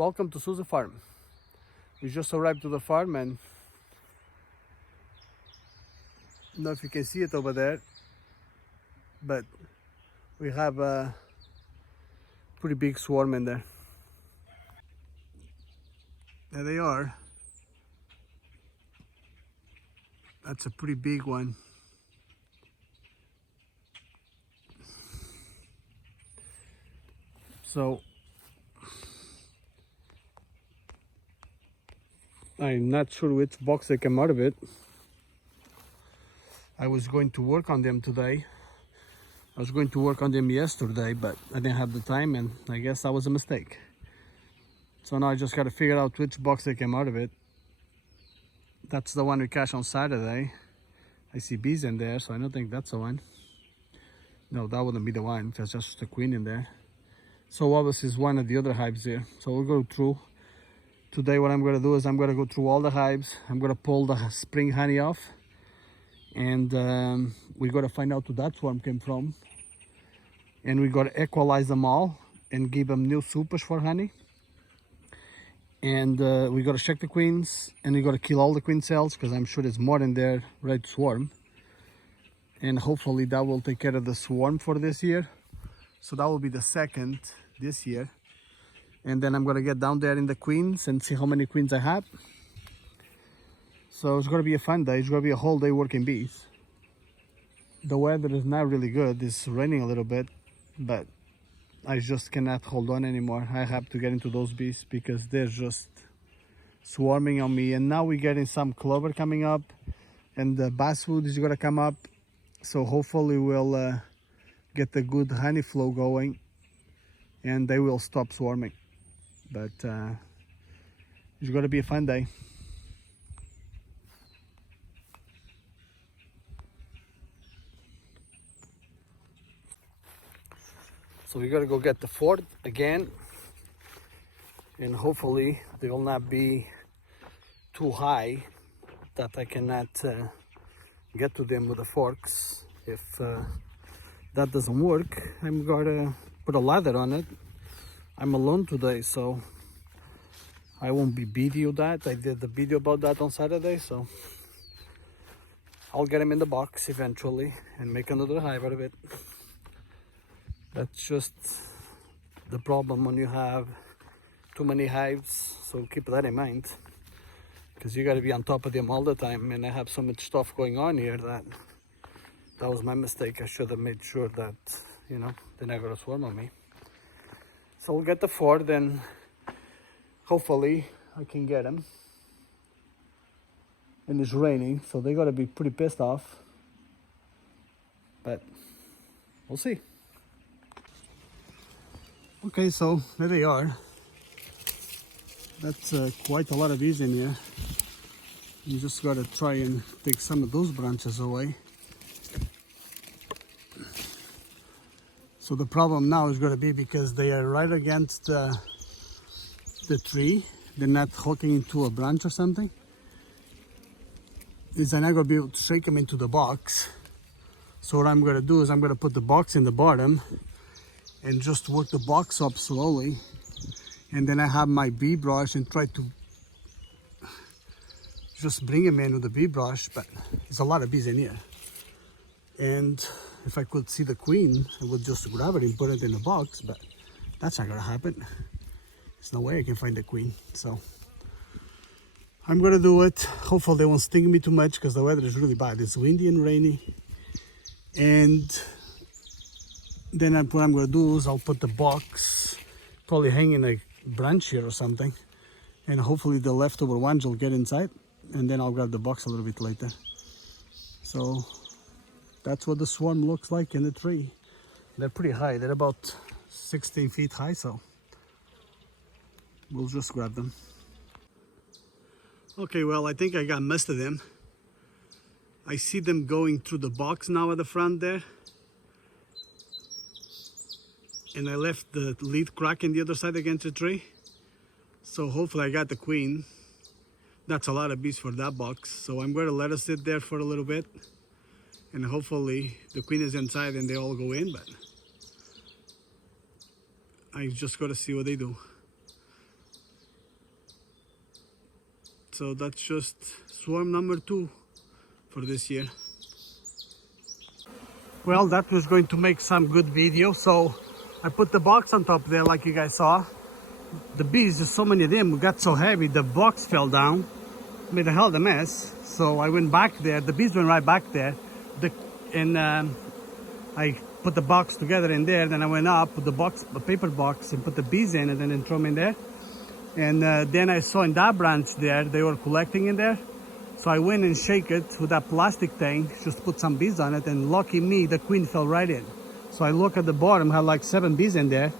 Welcome to Susie Farm. We just arrived to the farm and I don't know if you can see it over there, but we have a pretty big swarm in there. There they are. That's a pretty big one. So I'm not sure which box they came out of it. I was going to work on them today. I was going to work on them yesterday, but I didn't have the time, and I guess that was a mistake. So now I just got to figure out which box they came out of it. That's the one we catch on Saturday. I see bees in there, so I don't think that's the one. No, that wouldn't be the one. There's just a queen in there. So obviously it's one of the other hives here. So we'll go through. Today what I'm going to do is I'm going to go through all the hives. I'm going to pull the spring honey off. And we got to find out who that swarm came from. And we got to equalize them all and give them new supers for honey. And we got to check the queens. And we got to kill all the queen cells because I'm sure there's more in there ready to swarm. And hopefully that will take care of the swarm for this year. So that will be the second this year. And then I'm gonna get down there in the queens and see how many queens I have. So it's gonna be a fun day. It's gonna be a whole day working bees. The weather is not really good. It's raining a little bit, but I just cannot hold on anymore. I have to get into those bees because they're just swarming on me. And now we're getting some clover coming up and the basswood is gonna come up. So hopefully we'll get the good honey flow going and they will stop swarming. But it's going to be a fun day. So we got to go get the fort again, and hopefully they will not be too high that I cannot get to them with the forks. If that doesn't work, I'm gonna put a ladder on it. I'm alone today, so I won't be video that. I did the video about that on Saturday, so I'll get him in the box eventually and make another hive out of it. That's just the problem when you have too many hives, so keep that in mind because you got to be on top of them all the time. And I have so much stuff going on here that was my mistake. I should have made sure that, you know, they're not gonna swarm on me. So we'll get the fort, then hopefully I can get them. And it's raining, so they gotta be pretty pissed off. But we'll see. Okay, so there they are. That's quite a lot of bees in here. You just gotta try and take some of those branches away. So the problem now is going to be because they are right against the tree. They're not hooking into a branch or something. Is I'm not going to be able to shake them into the box. So what I'm going to do is I'm going to put the box in the bottom and just work the box up slowly. And then I have my bee brush and try to just bring them in with the bee brush. But there's a lot of bees in here. And if I could see the queen, I would just grab it and put it in the box, but that's not gonna happen. There's no way I can find the queen. So I'm gonna do it. Hopefully they won't sting me too much because the weather is really bad. It's windy and rainy. And then what I'm gonna do is I'll put the box, probably hang in a branch here or something. And hopefully the leftover ones will get inside. And then I'll grab the box a little bit later. So that's what the swarm looks like in the tree. They're pretty high. They're about 16 feet high, so we'll just grab them. Okay, well, I think I got most of them. I see them going through the box now at the front there. And I left the lead crack in the other side against the tree. So hopefully I got the queen. That's a lot of bees for that box. So I'm going to let it sit there for a little bit. And hopefully the queen is inside and they all go in, but I just got to see what they do. So that's just swarm number 2 for this year. Well, that was going to make some good video, so I put the box on top there like you guys saw. The bees, there's so many of them, got so heavy the box fell down, made a hell of a mess. So I went back there, the bees went right back there, I put the box together in there, then I went up, put the paper box, and put the bees in it, and then throw them in there. And then I saw in that branch there, they were collecting in there. So I went and shake it with that plastic thing, just put some bees on it, and lucky me, the queen fell right in. So I look at the bottom, had like 7 bees in there,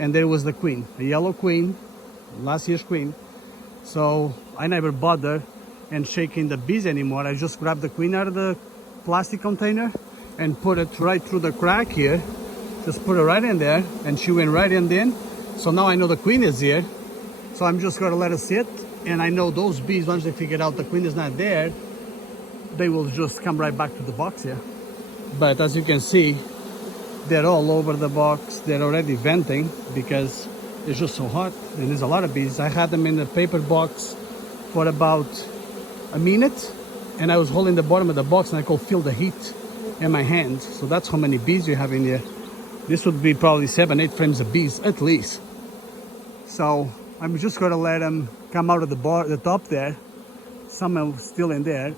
and there was the queen, a yellow queen, last year's queen. So I never bothered and shaking the bees anymore. I just grabbed the queen out of the plastic container and put it right through the crack here. Just put it right in there, and she went right in then. So now I know the queen is here. So I'm just gonna let it sit, and I know those bees, once they figure out the queen is not there, they will just come right back to the box here. But as you can see, they're all over the box. They're already venting because it's just so hot, and there's a lot of bees. I had them in the paper box for about a minute, and I was holding the bottom of the box, and I could feel the heat in my hand. So that's how many bees you have in there. This would be probably 7-8 frames of bees at least. So I'm just gonna let them come out of the top there. Some are still in there.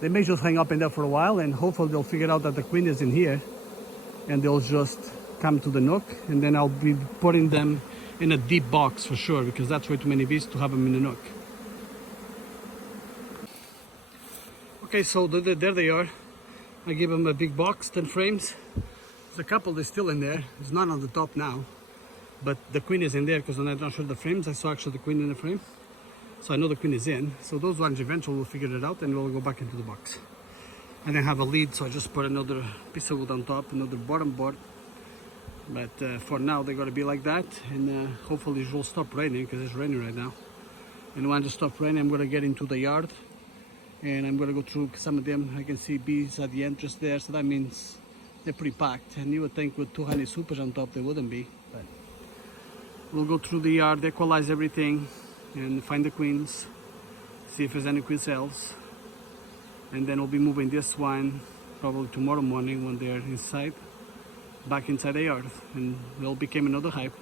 They may just hang up in there for a while, and hopefully they'll figure out that the queen is in here, and they'll just come to the nook, and then I'll be putting them in a deep box for sure, because that's way too many bees to have them in the nook. Okay, so there they are. I give them a big box, 10 frames. There's a couple that's still in there. There's none on the top now, but the queen is in there because when I don't show the frames, I saw actually the queen in the frame. So I know the queen is in. So those ones eventually will figure it out, and we'll go back into the box. I didn't have a lid, so I just put another piece of wood on top, another bottom board. But for now, they're gonna be like that, and hopefully it will stop raining because it's raining right now. And when it stops raining, I'm gonna get into the yard, and I'm gonna go through some of them. I can see bees at the entrance there, so that means they're pretty packed. And you would think with 2 honey supers on top, they wouldn't be. But we'll go through the yard, equalize everything, and find the queens, see if there's any queen cells. And then we'll be moving this one probably tomorrow morning when they're inside, back inside the yard, and they'll become another hive.